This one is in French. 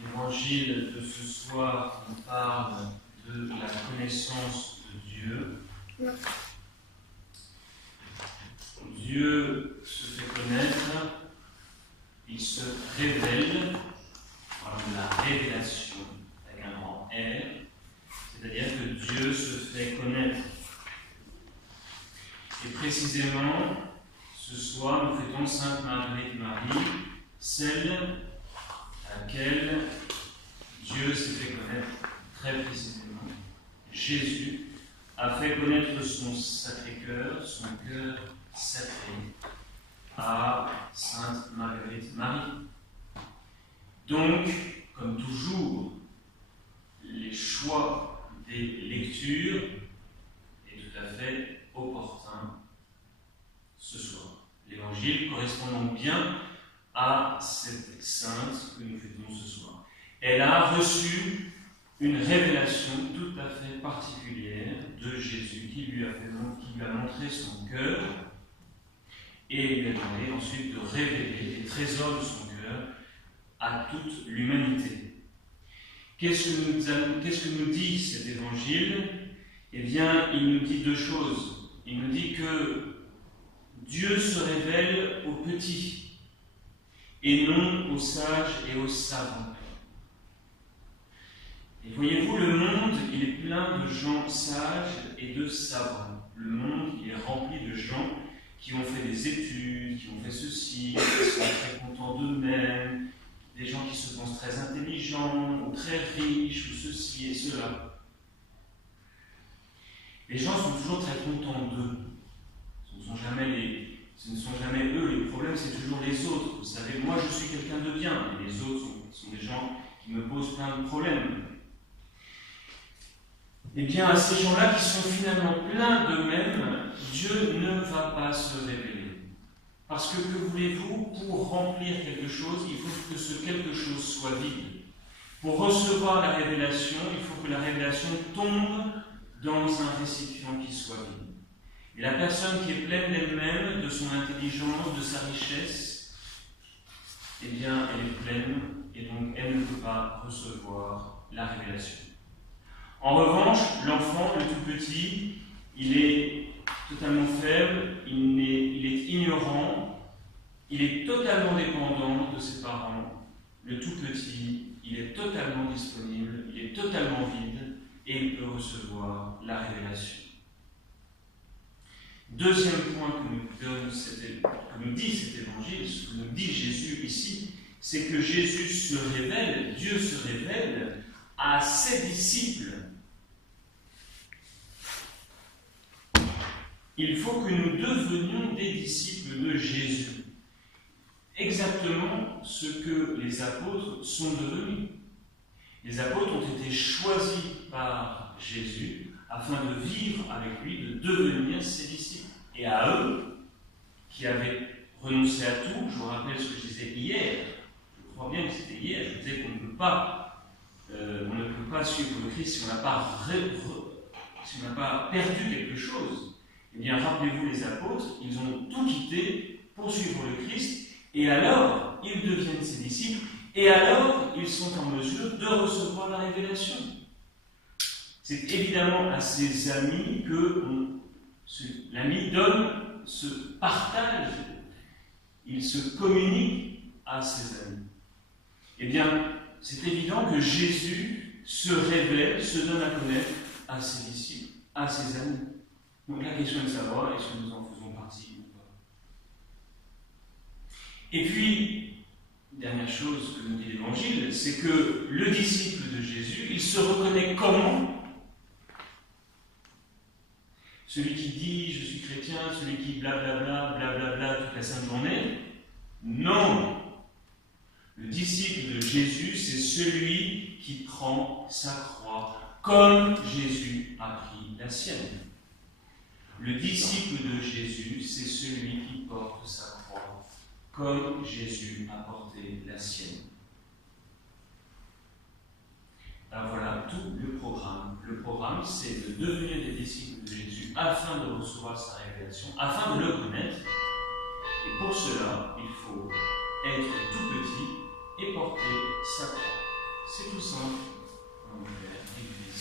l'évangile de ce soir nous parle de la connaissance de Dieu. Non. Dieu se fait connaître, il se révèle par la révélation avec un grand R, c'est-à-dire que Dieu se fait connaître. Et précisément, ce soir, nous fêtons Sainte Marguerite Marie, celle à laquelle Dieu s'est fait connaître très précisément. Jésus a fait connaître son Sacré-Cœur, son cœur sacré, à Sainte Marguerite Marie. Donc, comme toujours, les choix des lectures est tout à fait opportun ce soir. L'Évangile correspond donc bien à cette sainte que nous fêtons ce soir. Elle a reçu une révélation tout à fait particulière de Jésus qui lui a montré son cœur et lui a demandé ensuite de révéler les trésors de son cœur à toute l'humanité. Qu'est-ce que nous dit cet évangile ? Eh bien, il nous dit deux choses. Il nous dit que Dieu se révèle aux petits et non aux sages et aux savants. Et voyez-vous, le monde, il est plein de gens sages et de savants. Le monde, il est rempli de gens qui ont fait des études, qui ont fait ceci, qui sont très contents d'eux-mêmes, des gens qui se pensent très intelligents, ou très riches, ou ceci et cela. Les gens sont toujours très contents d'eux. Ce ne sont jamais eux les problèmes, c'est toujours les autres. Vous savez, moi je suis quelqu'un de bien, et les autres sont des gens qui me posent plein de problèmes. Eh bien, à ces gens-là qui sont finalement pleins d'eux-mêmes, Dieu ne va pas se révéler. Parce que voulez-vous, pour remplir quelque chose, il faut que ce quelque chose soit vide. Pour recevoir la révélation, il faut que la révélation tombe dans un récipient qui soit vide. Et la personne qui est pleine d'elle-même, de son intelligence, de sa richesse, eh bien, elle est pleine, et donc elle ne peut pas recevoir la révélation. En revanche, l'enfant, le tout petit, il est totalement faible, il est ignorant, il est totalement dépendant de ses parents. Le tout petit, il est totalement disponible, il est totalement vide, et il peut recevoir la révélation. Deuxième point que nous dit cet évangile, ce que nous dit Jésus ici, c'est que Jésus se révèle, Dieu se révèle à ses disciples. Il faut que nous devenions des disciples de Jésus. Exactement ce que les apôtres sont devenus. Les apôtres ont été choisis par Jésus afin de vivre avec lui, de devenir ses disciples. Et à eux, qui avaient renoncé à tout, je vous rappelle ce que je disais hier, je crois bien que c'était hier, je disais qu'on ne peut pas suivre le Christ si on n'a pas perdu quelque chose. Eh bien, rappelez-vous les apôtres, ils ont tout quitté pour suivre le Christ, et alors, ils deviennent ses disciples, et alors, ils sont en mesure de recevoir la révélation. C'est évidemment à ses amis que l'ami donne, se partage, il se communique à ses amis. Eh bien, c'est évident que Jésus se révèle, se donne à connaître à ses disciples, à ses amis. Donc la question est de savoir, est-ce que nous en faisons partie ou pas? Et puis, dernière chose que nous dit l'Évangile, c'est que le disciple de Jésus, il se reconnaît comment? Celui qui dit « je suis chrétien », celui qui blablabla, blablabla toute la sainte journée? Non! Le disciple de Jésus, c'est celui qui prend sa croix, comme Jésus a pris la sienne. Le disciple de Jésus, c'est celui qui porte sa croix, comme Jésus a porté la sienne. Alors voilà tout le programme. Le programme, c'est de devenir des disciples de Jésus afin de recevoir sa révélation, afin de le connaître. Et pour cela, il faut être tout petit et porter sa croix. C'est tout simple. Angulaire, église.